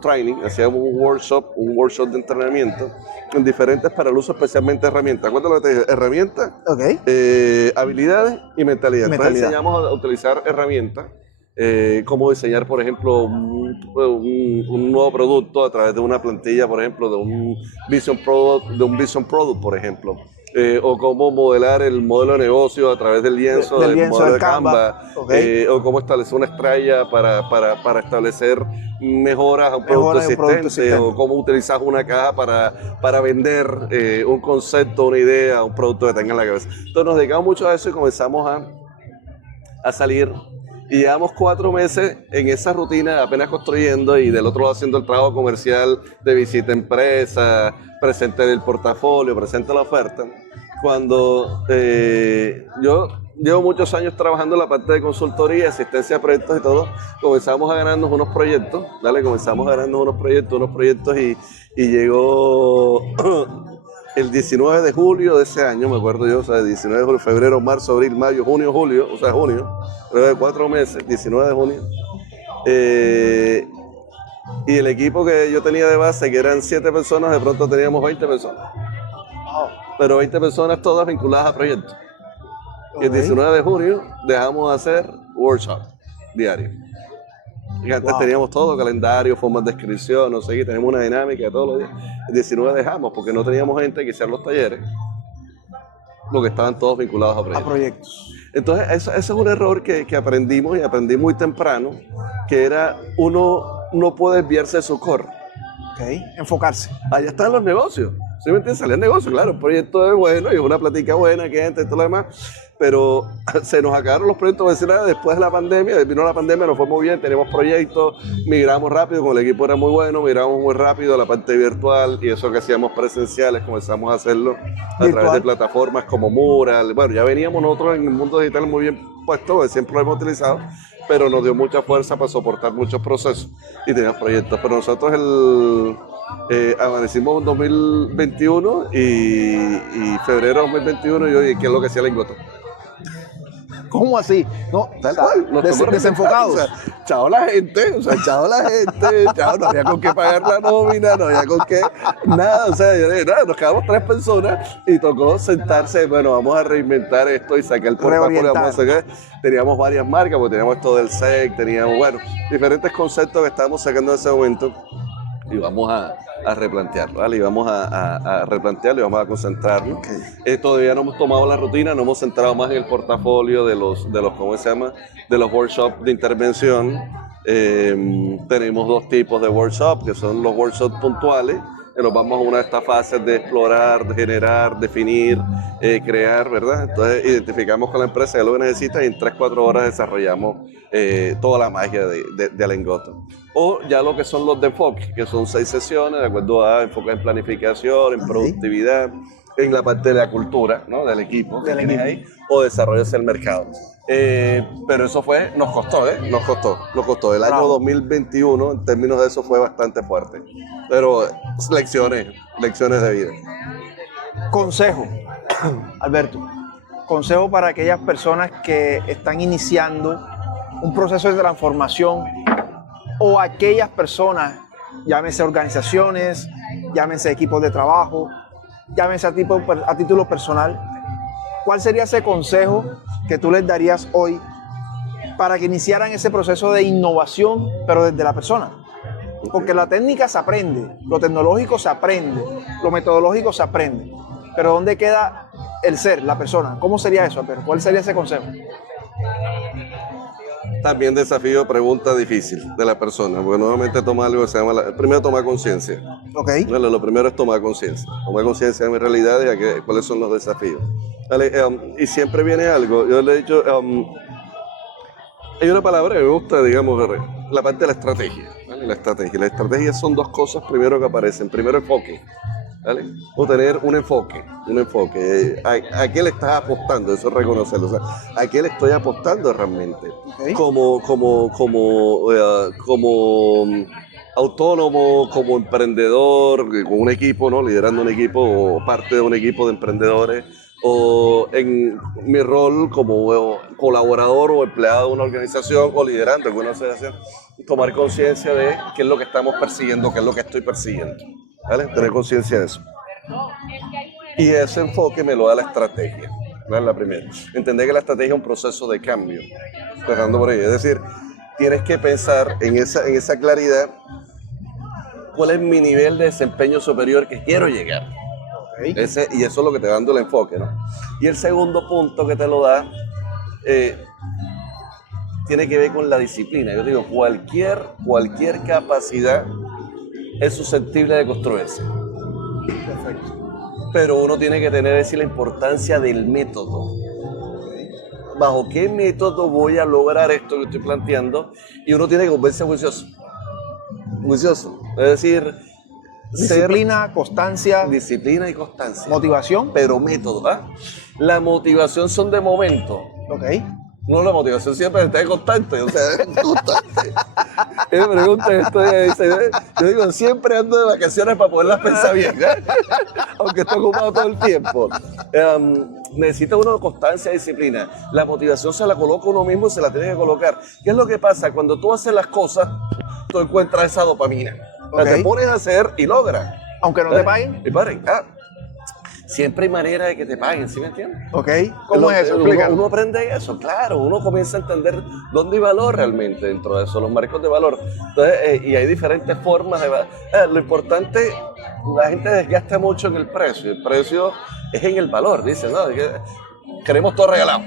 training, hacíamos un workshop de entrenamiento en diferentes para el uso, especialmente herramientas. ¿Cuánto lo que te dije? Herramientas, habilidades y mentalidad. Entonces enseñamos a utilizar herramientas, cómo diseñar, por ejemplo, un nuevo producto a través de una plantilla, por ejemplo, de un Vision Product, por ejemplo. O cómo modelar el modelo de negocio a través del lienzo, del modelo de Canva, o cómo establecer una estrella para establecer mejoras a un producto existente, o cómo utilizar una caja para vender un concepto, una idea, un producto que tenga en la cabeza. Entonces nos dedicamos mucho a eso y comenzamos a salir. Y llevamos 4 meses en esa rutina, apenas construyendo, y del otro lado haciendo el trabajo comercial de visita a empresa, presente el portafolio, presente la oferta. Cuando yo llevo muchos años trabajando en la parte de consultoría, asistencia a proyectos y todo, comenzamos a ganarnos unos proyectos, y llegó el 19 de julio de ese año, me acuerdo yo, o sea, 19 de julio, febrero, marzo, abril, mayo, junio, julio, o sea, junio, luego de 4 meses, 19 de junio. Y el equipo que yo tenía de base, que eran 7 personas, de pronto teníamos 20 personas. Pero 20 personas todas vinculadas a proyectos. Y el 19 de junio dejamos de hacer workshop diario. Y antes teníamos todo, calendario, formas de inscripción, no sé qué, tenemos una dinámica de todos los días. El 19 dejamos porque no teníamos gente que hiciera los talleres, porque estaban todos vinculados a proyectos. Entonces, eso es un error que aprendimos, y aprendí muy temprano, que era uno no puede desviarse de su core. Enfocarse. Allá están los negocios. ¿Sí me entiendes? Sale el negocio, claro, el proyecto es bueno y es una plática buena, que gente y todo lo demás, pero se nos acabaron los proyectos vecinales después de la pandemia. Vino la pandemia, nos fue muy bien, teníamos proyectos, migramos rápido, con el equipo era muy bueno, migramos muy rápido a la parte virtual y eso que hacíamos presenciales comenzamos a hacerlo a través de plataformas como Mural. Bueno, ya veníamos nosotros en el mundo digital muy bien puesto, que siempre lo hemos utilizado, pero nos dio mucha fuerza para soportar muchos procesos y teníamos proyectos. Pero nosotros amanecimos en 2021 y febrero de 2021 y hoy, ¿qué es lo que hacía Lingoto? ¿Cómo así? No, Tal cual, desenfocados. O sea, chao la gente, chao, no había con qué pagar la nómina, no había con qué, nada, o sea, nada, nos quedamos 3 personas y tocó sentarse, bueno, vamos a reinventar esto y sacar el portafolio, vamos a sacar, teníamos varias marcas, porque teníamos esto del SEC, teníamos, bueno, diferentes conceptos que estábamos sacando en ese momento y vamos a replantearlo, ¿vale? Y vamos a replantearlo y vamos a concentrarnos. Okay. Todavía no hemos tomado la rutina, no hemos centrado más en el portafolio de los ¿cómo se llama? De los workshops de intervención. Tenemos 2 tipos de workshops, que son los workshops puntuales, que nos vamos a una de estas fases de explorar, de generar, definir, crear, ¿verdad? Entonces identificamos con la empresa qué es lo que necesita y en 3-4 horas desarrollamos toda la magia de Lingoto. O ya lo que son los de enfoque, que son 6 sesiones, de acuerdo a enfoque en planificación, en productividad, en la parte de la cultura, ¿no? Del equipo que tienes ahí, o desarrollo hacia el mercado. Pero eso nos costó. El año 2021, en términos de eso, fue bastante fuerte. Pero lecciones de vida. Consejo, Alberto. Consejo para aquellas personas que están iniciando un proceso de transformación o aquellas personas, llámese organizaciones, llámese equipos de trabajo, llámese a título personal. ¿Cuál sería ese consejo que tú les darías hoy para que iniciaran ese proceso de innovación, pero desde la persona? Porque la técnica se aprende, lo tecnológico se aprende, lo metodológico se aprende, pero ¿dónde queda el ser, la persona? ¿Cómo sería eso, Alberto? ¿Cuál sería ese consejo? También desafío, pregunta difícil de la persona, porque nuevamente toma algo que se llama, primero toma conciencia. Okay. Bueno, lo primero es tomar conciencia de mi realidad y cuáles son los desafíos. Vale, y siempre viene algo, yo le he dicho, hay una palabra que me gusta, digamos, la parte de la estrategia. ¿Vale? La estrategia son 2 cosas primero que aparecen. Primero, enfoque. ¿Vale? O tener un enfoque. ¿A qué le estás apostando? Eso es reconocerlo. O sea, ¿a qué le estoy apostando realmente? Okay. Como autónomo, como emprendedor, con un equipo, ¿no? Liderando un equipo o parte de un equipo de emprendedores, o en mi rol como colaborador o empleado de una organización o liderando alguna organización, tomar conciencia de qué es lo que estamos persiguiendo, qué es lo que estoy persiguiendo. ¿Vale? Tener conciencia de eso. Y ese enfoque me lo da la estrategia. ¿Vale? La primera. Entender que la estrategia es un proceso de cambio. Empezando por ahí. Es decir, tienes que pensar en esa claridad cuál es mi nivel de desempeño superior que quiero llegar. Okay. Y eso es lo que te va dando el enfoque, ¿no? Y el segundo punto que te lo da tiene que ver con la disciplina. Yo digo, cualquier capacidad es susceptible de construirse. Perfecto. Pero uno tiene que tener la importancia del método. ¿Bajo qué método voy a lograr esto que estoy planteando? Y uno tiene que volverse juicioso. Es decir, disciplina, constancia. Disciplina y constancia. Motivación. Pero método. La motivación son de momento. Ok. No, la motivación siempre está constante, o sea, es constante. Me preguntan esto y dice, yo digo, siempre ando de vacaciones para poderlas pensar bien, aunque estoy ocupado todo el tiempo. Necesita uno constancia y disciplina. La motivación se la coloca uno mismo y se la tiene que colocar. ¿Qué es lo que pasa? Cuando tú haces las cosas, tú encuentras esa dopamina. Okay. Te pones a hacer y logras. Aunque no te paguen. Y paren. Siempre hay manera de que te paguen, ¿sí me entiendes? Ok, ¿cómo es eso? Uno aprende eso, claro, uno comienza a entender dónde hay valor realmente dentro de eso, los marcos de valor. Entonces, y hay diferentes formas de... lo importante, la gente desgasta mucho en el precio es en el valor, dice, ¿no? Queremos todo regalado.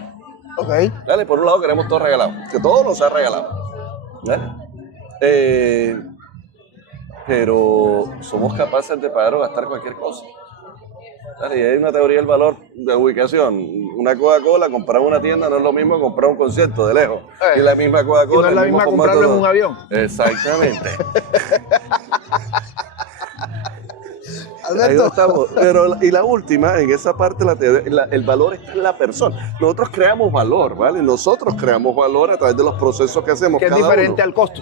Ok. Dale, por un lado queremos todo regalado, que todo nos sea regalado. Pero somos capaces de pagar o gastar cualquier cosa. Y hay una teoría del valor de ubicación. Una Coca-Cola, comprar una tienda no es lo mismo que comprar un concierto de lejos. Y la misma Coca-Cola. Y no es la misma comprarlo en un avión. Exactamente. Alberto. Ahí estamos. Pero, y la última, en esa parte, el valor está en la persona. Nosotros creamos valor, ¿vale? Nosotros creamos valor a través de los procesos que hacemos. Que es diferente al costo.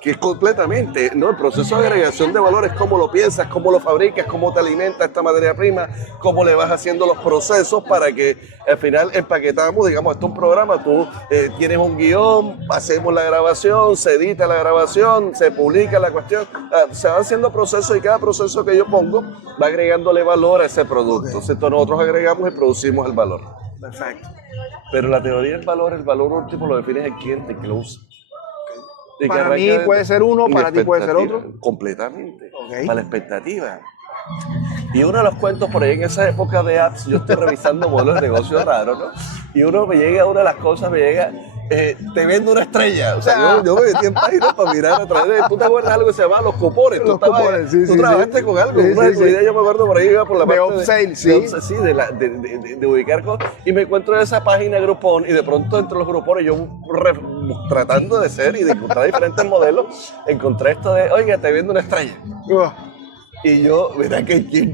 Que es completamente, ¿no? El proceso de agregación de valor es cómo lo piensas, cómo lo fabricas, cómo te alimenta esta materia prima, cómo le vas haciendo los procesos para que al final empaquetamos, digamos, esto es un programa, tú tienes un guión, hacemos la grabación, se edita la grabación, se publica la cuestión, se van haciendo procesos y cada proceso que yo pongo va agregándole valor a ese producto. Entonces nosotros agregamos y producimos el valor. Perfecto. Pero la teoría del valor, el valor último lo define el cliente que lo usa. Para mí puede ser uno, para ti puede ser otro. Completamente. Para la expectativa. Y uno de los cuentos por ahí en esa época de apps, yo estoy revisando modelos de negocio raros, ¿no? Y uno me llega, una de las cosas me llega, te vendo una estrella. O sea, yo me metí en páginas para mirar a través de. ¿Tú te acuerdas de algo que se llamaba los cupones? Los cupones, sí, tú trabajaste con algo. Una de tus ideas, yo me acuerdo por ahí, iba por la parte de upsale, sí. De ubicar cosas. Y me encuentro en esa página Groupon y de pronto entre los Groupones yo tratando de ser y de encontrar diferentes modelos, encontré esto de, oiga, te vendo una estrella. Y yo, mira que ¿quién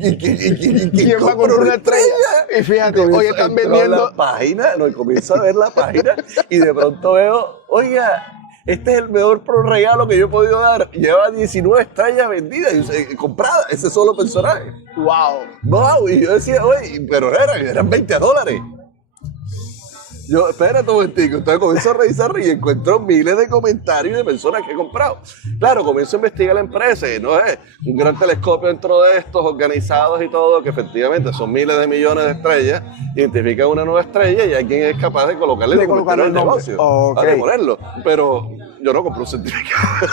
va a comprar una estrella? Y fíjate, hoy están vendiendo la página, no, y comienzo a ver la página y de pronto veo, oiga, este es el mejor regalo que yo he podido dar. Lleva 19 estrellas vendidas y compradas, ese solo personaje. Wow. Y yo decía, oye, pero eran $20. Yo, espérate un momentico, entonces comienzo a revisar y encuentro miles de comentarios de personas que he comprado. Claro, comienzo a investigar la empresa y no es un gran telescopio dentro de estos organizados y todo, que efectivamente son miles de millones de estrellas, identifican una nueva estrella y hay quien es capaz de colocarle el negocio, de ponerlo. Pero yo no compro un certificado.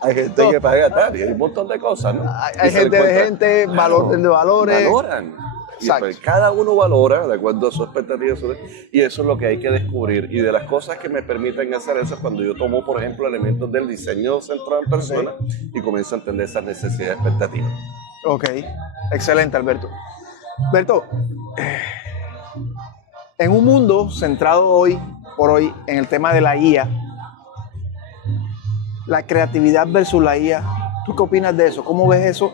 Hay gente que paga tal y hay un montón de cosas, ¿no? Hay gente, valor de valores. Valoran. Y pues cada uno valora de acuerdo a su expectativa y eso es lo que hay que descubrir. Y de las cosas que me permiten hacer eso es cuando yo tomo, por ejemplo, elementos del diseño centrado en personas y comienzo a entender esas necesidades y expectativas. Ok, excelente, Alberto. Alberto, en un mundo centrado hoy por hoy en el tema de la IA, la creatividad versus la IA, ¿tú qué opinas de eso? ¿Cómo ves eso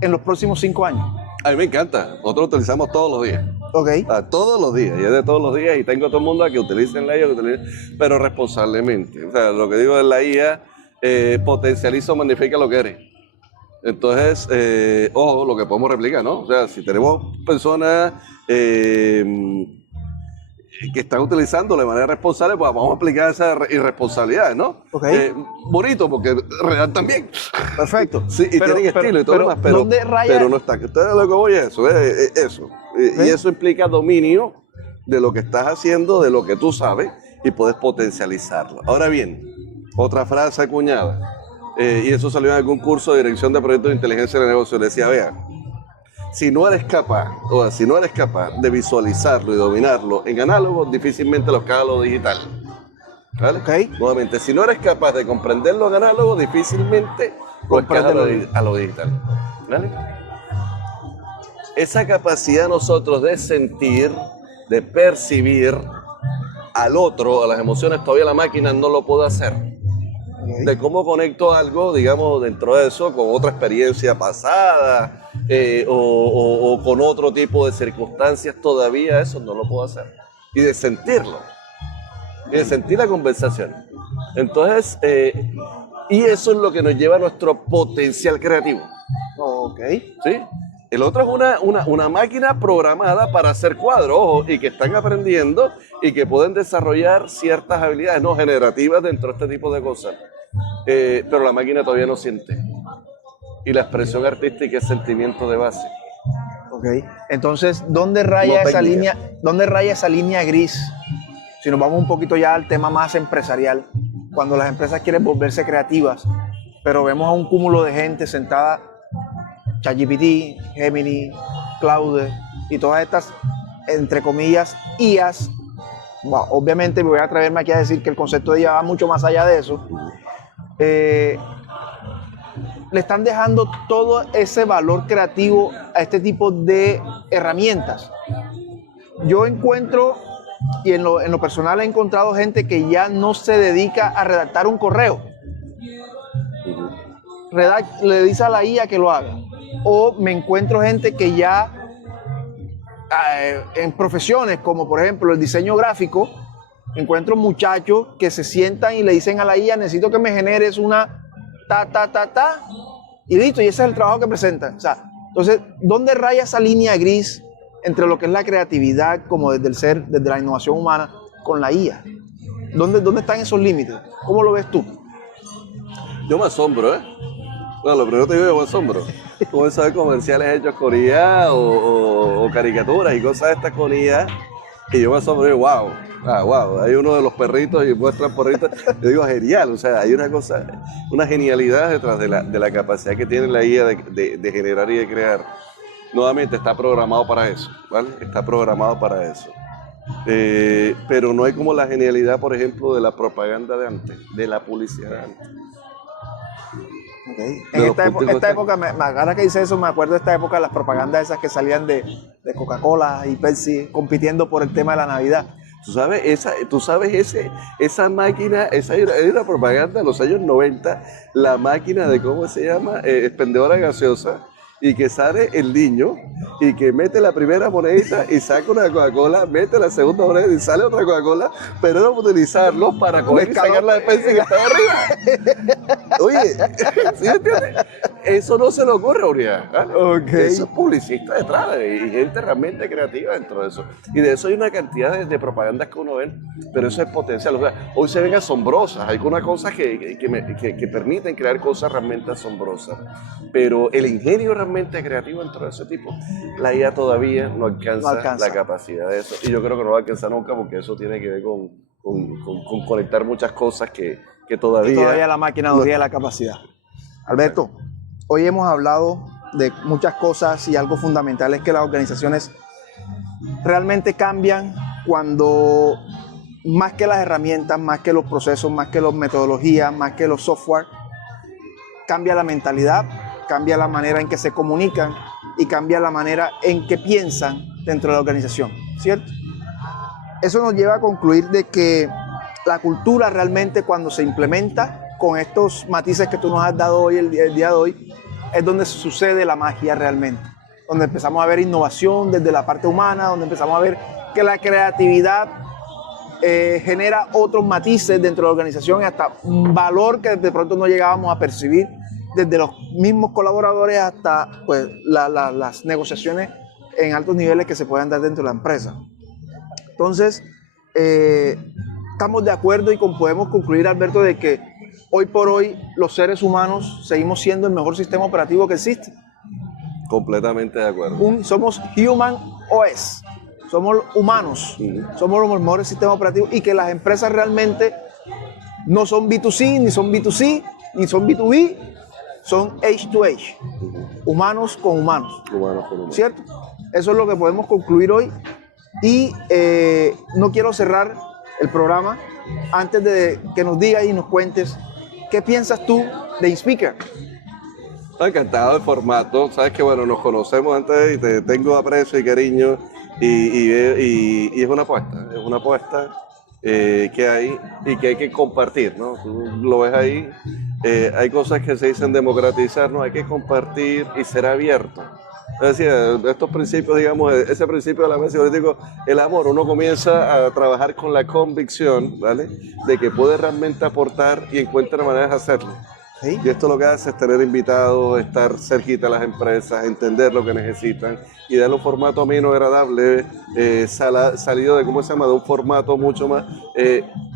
en los próximos 5 años? A mí me encanta. Nosotros lo utilizamos todos los días. Todos los días. Y es de todos los días. Y tengo a todo el mundo a que utilicen la IA, pero responsablemente. O sea, lo que digo de la IA, potencializa o magnifica lo que eres. Entonces, ojo, lo que podemos replicar, ¿no? O sea, si tenemos personas que están utilizándolo de manera responsable, pues vamos a aplicar esas irresponsabilidades, ¿no? Bonito, porque real también. Perfecto. Sí, y tienen estilo y todo lo demás, pero no está. Entonces, lo que voy es eso. Y eso implica dominio de lo que estás haciendo, de lo que tú sabes, y puedes potencializarlo. Ahora bien, otra frase acuñada, y eso salió en algún curso de dirección de proyectos de inteligencia de negocio, le decía, vea, si no eres capaz de visualizarlo y dominarlo en análogo, difícilmente lo cae a lo digital. ¿Vale? Nuevamente, si no eres capaz de comprenderlo en análogo, difícilmente lo cae a lo digital. ¿Vale? Esa capacidad nosotros de sentir, de percibir al otro, a las emociones, todavía la máquina no lo puede hacer. De cómo conecto algo, digamos, dentro de eso, con otra experiencia pasada, o con otro tipo de circunstancias, todavía eso no lo puedo hacer. Y de sentirlo, y de sentir la conversación. Entonces, y eso es lo que nos lleva a nuestro potencial creativo. ¿Sí? El otro es una máquina programada para hacer cuadros, ojo, y que están aprendiendo y que pueden desarrollar ciertas habilidades no generativas dentro de este tipo de cosas. Pero la máquina todavía no siente. Y la expresión artística es sentimiento de base. Entonces, ¿dónde raya esa línea gris? Si nos vamos un poquito ya al tema más empresarial, cuando las empresas quieren volverse creativas, pero vemos a un cúmulo de gente sentada, ChatGPT, Gemini, Claude y todas estas, entre comillas, IAs. Bueno, obviamente me voy a atreverme aquí a decir que el concepto de IA va mucho más allá de eso. le están dejando todo ese valor creativo a este tipo de herramientas. Yo encuentro, y en lo personal he encontrado gente que ya no se dedica a redactar un correo. Le dice a la IA que lo haga. O me encuentro gente que ya en profesiones como por ejemplo el diseño gráfico, encuentro muchachos que se sientan y le dicen a la IA, necesito que me generes una y listo, y ese es el trabajo que presentan. O sea, entonces, ¿dónde raya esa línea gris entre lo que es la creatividad como desde el ser, desde la innovación humana con la IA? ¿Dónde están esos límites? ¿Cómo lo ves tú? Yo me asombro, ¿eh? Bueno, lo primero que te digo, yo me asombro. Como esos comerciales hechos con IA o caricaturas y cosas de estas con IA. Y yo me asombro y digo, wow, hay uno de los perritos y muestran perritos. Yo digo, genial, o sea, hay una cosa, una genialidad detrás de la capacidad que tiene la IA de generar y de crear. Nuevamente, está programado para eso, ¿vale? Está programado para eso. Pero no hay como la genialidad, por ejemplo, de la propaganda de antes, de la publicidad de antes. Okay. En esta época, ahora que dice eso, me acuerdo de esta época, las propagandas esas que salían de Coca-Cola y Pepsi compitiendo por el tema de la Navidad. Tú sabes esa máquina, esa era una propaganda de los años 90, la máquina de, ¿cómo se llama? Expendedora gaseosa, y que sale el niño y que mete la primera monedita y saca una Coca-Cola, mete la segunda moneda y sale otra Coca-Cola, pero era utilizarlo para coger y sacar la despensa que estaba arriba. Oye, ¿sí entiendes? Eso no se le ocurre a Uriah, ¿vale? Okay. Eso es publicista detrás y gente realmente creativa dentro de eso. Y de eso hay una cantidad de propagandas que uno ve, pero eso es potencial. O sea, hoy se ven asombrosas, hay algunas cosas que permiten crear cosas realmente asombrosas, pero el ingenio realmente creativo dentro de ese tipo, la IA todavía no alcanza la capacidad de eso. Y yo creo que no va a alcanzar nunca porque eso tiene que ver con conectar muchas cosas que todavía la máquina no tiene la capacidad. Alberto, hoy hemos hablado de muchas cosas y algo fundamental es que las organizaciones realmente cambian cuando más que las herramientas, más que los procesos, más que las metodologías, más que los software, cambia la mentalidad, cambia la manera en que se comunican y cambia la manera en que piensan dentro de la organización, ¿cierto? Eso nos lleva a concluir de que la cultura realmente cuando se implementa con estos matices que tú nos has dado hoy, el día de hoy, es donde sucede la magia realmente, donde empezamos a ver innovación desde la parte humana, donde empezamos a ver que la creatividad genera otros matices dentro de la organización y hasta un valor que de pronto no llegábamos a percibir desde los mismos colaboradores hasta pues, las negociaciones en altos niveles que se puedan dar dentro de la empresa. Entonces, estamos de acuerdo y podemos concluir, Alberto, de que hoy por hoy los seres humanos seguimos siendo el mejor sistema operativo que existe. Completamente de acuerdo. Somos Human OS, somos humanos, somos los mejores sistemas operativos y que las empresas realmente no son B2C, ni son B2C, ni son B2B, son Age to Age, humanos con humanos, ¿cierto? Eso es lo que podemos concluir hoy y no quiero cerrar el programa antes de que nos digas y nos cuentes qué piensas tú de InSpeaker. Encantado del formato, sabes que bueno, nos conocemos antes y te tengo aprecio y cariño y es una apuesta que hay y que hay que compartir, ¿no? Tú lo ves ahí, hay cosas que se dicen democratizar, ¿no? Hay que compartir y ser abierto. Es decir, estos principios, digamos, ese principio de la mesa, yo les digo, el amor, uno comienza a trabajar con la convicción, ¿vale? De que puede realmente aportar y encuentra maneras de hacerlo. ¿Sí? Y esto lo que hace es tener invitados, estar cerquita a las empresas, entender lo que necesitan y darle un formato ameno, agradable, salido de, ¿cómo se llama?, de un formato mucho más,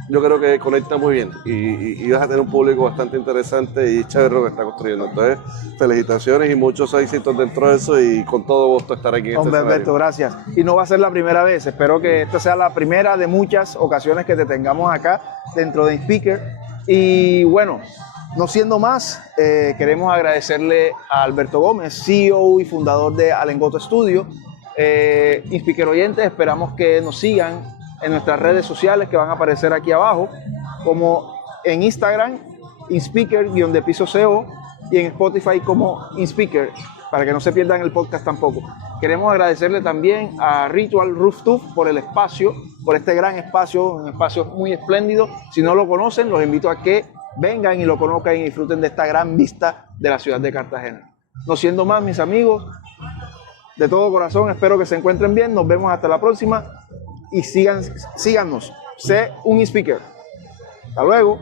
yo creo que conecta muy bien y vas a tener un público bastante interesante y chévere lo que está construyendo. Entonces, felicitaciones y muchos éxitos dentro de eso y con todo gusto estar aquí en este escenario. Alberto, gracias. Y no va a ser la primera vez, espero que esta sea la primera de muchas ocasiones que te tengamos acá dentro de InSpeaker. Y bueno, no siendo más, queremos agradecerle a Alberto Gómez, CEO y fundador de Alengoto Studio. InSpeaker oyentes, esperamos que nos sigan en nuestras redes sociales que van a aparecer aquí abajo, como en Instagram, InSpeaker_CO, y en Spotify como InSpeaker, para que no se pierdan el podcast tampoco. Queremos agradecerle también a Ritual Rooftop por el espacio, por este gran espacio, un espacio muy espléndido. Si no lo conocen, los invito a que vengan y lo conozcan y disfruten de esta gran vista de la ciudad de Cartagena. No siendo más, mis amigos, de todo corazón, espero que se encuentren bien. Nos vemos hasta la próxima y síganos. Sé un InSpeaker. Hasta luego.